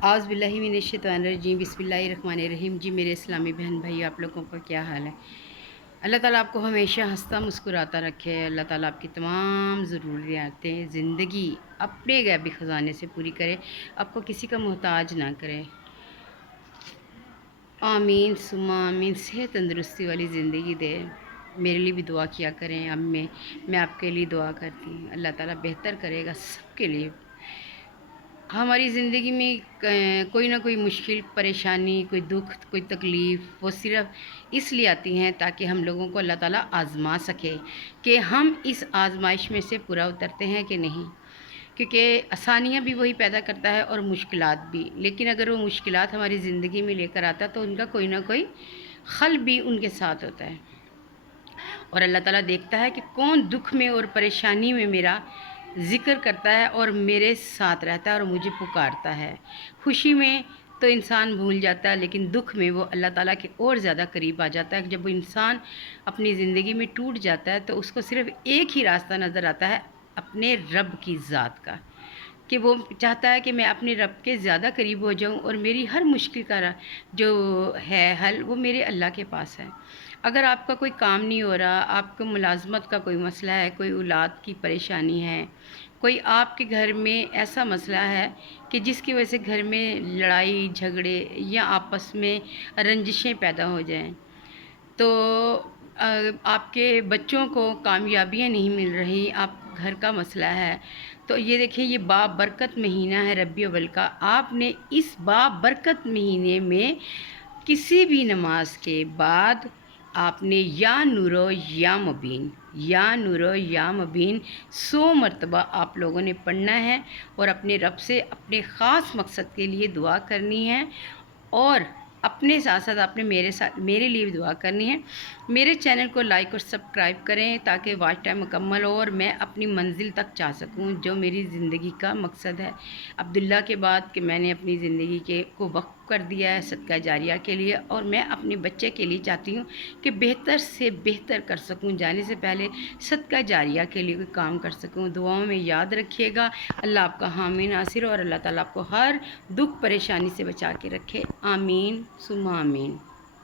आउज़ बिल्लाहि मिनश्शैतानिर्रजीम बिस्मिल्लाहिर्रहमानिर्रहीम। जी मेरे इस्लामी बहन भाई, आप लोगों का क्या हाल है? अल्लाह ताला आपको हमेशा हंसता मुस्कुराता रखे। अल्लाह ताला आपकी तमाम ज़रूरियातें ज़िंदगी अपने गैबी ख़जाने से पूरी करे, आपको किसी का मोहताज ना करे। आमीन सुम्मा आमीन। सेहत तंदुरुस्ती वाली ज़िंदगी दे। मेरे लिए भी दुआ किया करें। अब मैं आपके लिए दुआ करती हूँ। अल्लाह ताला बेहतर करेगा सबके लिए। हमारी ज़िंदगी में कोई ना कोई मुश्किल, परेशानी, कोई दुख, कोई तकलीफ़, वो सिर्फ़ इसलिए आती हैं ताकि हम लोगों को अल्लाह ताला आज़मा सके कि हम इस आज़माइश में से पूरा उतरते हैं कि नहीं। क्योंकि आसानियाँ भी वही पैदा करता है और मुश्किलात भी। लेकिन अगर वो मुश्किलात हमारी ज़िंदगी में लेकर आता है तो उनका कोई ना कोई हल भी उनके साथ होता है। और अल्लाह ताला देखता है कि कौन दुख में और परेशानी में मेरा ज़िक्र करता है और मेरे साथ रहता है और मुझे पुकारता है। खुशी में तो इंसान भूल जाता है, लेकिन दुख में वो अल्लाह ताला के और ज़्यादा करीब आ जाता है। जब वो इंसान अपनी ज़िंदगी में टूट जाता है तो उसको सिर्फ़ एक ही रास्ता नज़र आता है, अपने रब की ज़ात का, कि वो चाहता है कि मैं अपने रब के ज़्यादा करीब हो जाऊं और मेरी हर मुश्किल का जो है हल वो मेरे अल्लाह के पास है। अगर आपका कोई काम नहीं हो रहा, आपको मुलाजमत का कोई मसला है, कोई औलाद की परेशानी है, कोई आपके घर में ऐसा मसला है कि जिसकी वजह से घर में लड़ाई झगड़े या आपस में रंजिशें पैदा हो जाएं, तो आपके बच्चों को कामयाबियाँ नहीं मिल रही, आप घर का मसला है, तो ये देखिए, ये बाबरकत महीना है रबी अव्वल का। आपने इस बाबरकत महीने में किसी भी नमाज के बाद आपने या नूरो या मुबीन, या नूरो या मुबीन 100 मरतबा आप लोगों ने पढ़ना है और अपने रब से अपने ख़ास मकसद के लिए दुआ करनी है। और अपने साथ साथ आपने मेरे लिए भी दुआ करनी है। मेरे चैनल को लाइक और सब्सक्राइब करें ताकि वॉच टाइम मुकम्मल हो और मैं अपनी मंजिल तक जा सकूं, जो मेरी ज़िंदगी का मकसद है। अब्दुल्ला के बाद कि मैंने अपनी ज़िंदगी को वक्फ कर दिया है सदका जारिया के लिए, और मैं अपने बच्चे के लिए चाहती हूँ कि बेहतर से बेहतर कर सकूँ, जाने से पहले सदका जारिया के लिए कोई काम कर सकूँ। दुआओं में याद रखिएगा। अल्लाह आपका हामी नासिर और अल्लाह ताला आपको हर दुख परेशानी से बचा के रखे। आमीन सुम्मा आमीन।